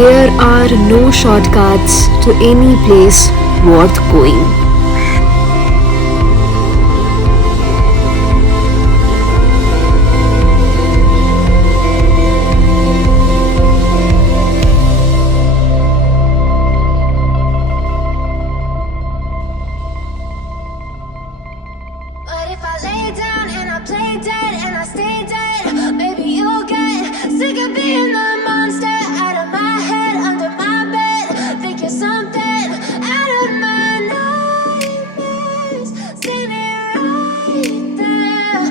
There are no shortcuts to any place worth going. But if I lay down and I play dead and I stay dead, maybe you'll get sick of being the monster out of my head, under my bed. Think you're something out of my nightmares, standing right there.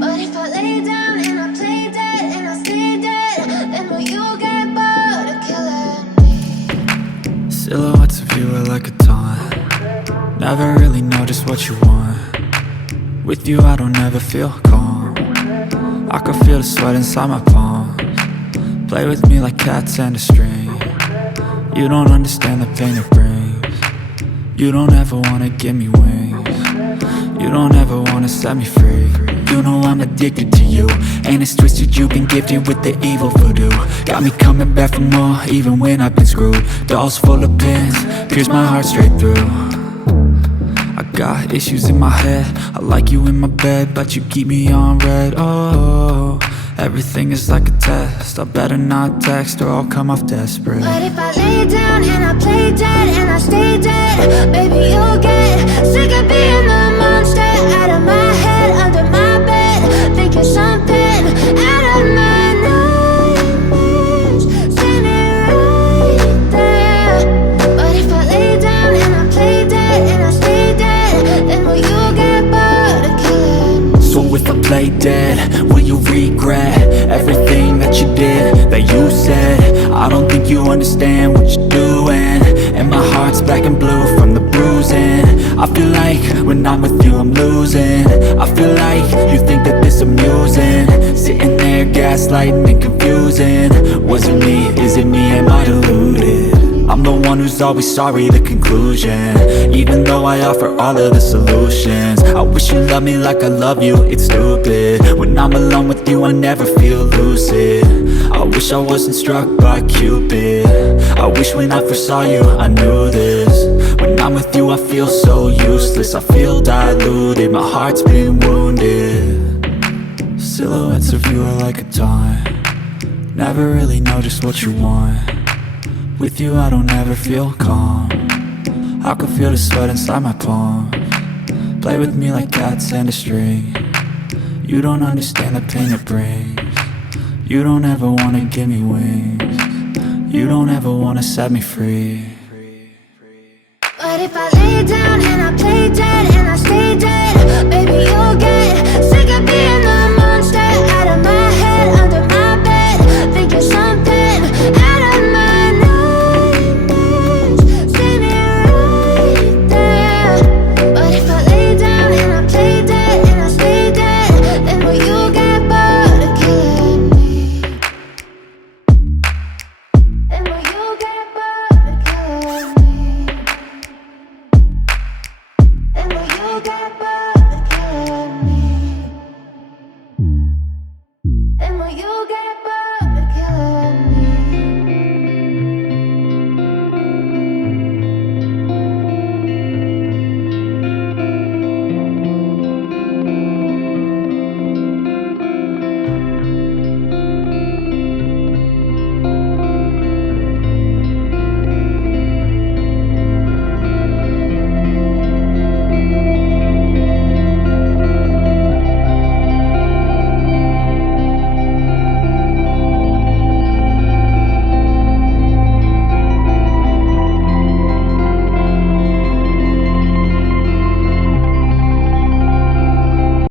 But if I lay down and I play dead and I stay dead, then will you get bored of killing me? Silhouettes of you are like a taunt. Never really know just what you want. With you I don't ever feel calm. I can feel the sweat inside my palms. Play with me like cats and a string. You don't understand the pain it brings. You don't ever wanna give me wings. You don't ever wanna set me free. You know I'm addicted to you, and it's twisted, you've been gifted with the evil voodoo. Got me coming back for more, even when I've been screwed. Dolls full of pins, pierce my heart straight through. I got issues in my head, I like you in my bed, but you keep me on red. Oh, everything is like a test, I better not text or I'll come off desperate. But if I lay down and I play dead and I stay dead, baby you'll get sick of being the monster out of my head, under my bed. Think you're something out of my nightmares, standing right there. But if I lay down and I play dead and I stay dead, then will you get bored of killing me? So if I play dead, will you regret everything that you did, that you said? I don't think you understand what you're doing, and my heart's black and blue from the bruising. I feel like when I'm with you I'm losing. I feel like you think that this amusing, sitting there gaslighting and confusing. Was it me? Is it me? Am I deluded? I'm the one who's always sorry, the conclusion, even though I offer all of the solutions. I wish you loved me like I love you, it's stupid. When I'm alone with you I never feel lucid. I wish I wasn't struck by Cupid. I wish when I first saw you I knew this. When I'm with you I feel so useless, I feel diluted, my heart's been wounded. Silhouettes of you are like a taunt. Never really know just what you want. With you I don't ever feel calm. I can feel the sweat inside my palms. Play with me like cats and a string. You don't understand the pain it brings. You don't ever wanna give me wings. You don't ever wanna set me free. But if I lay down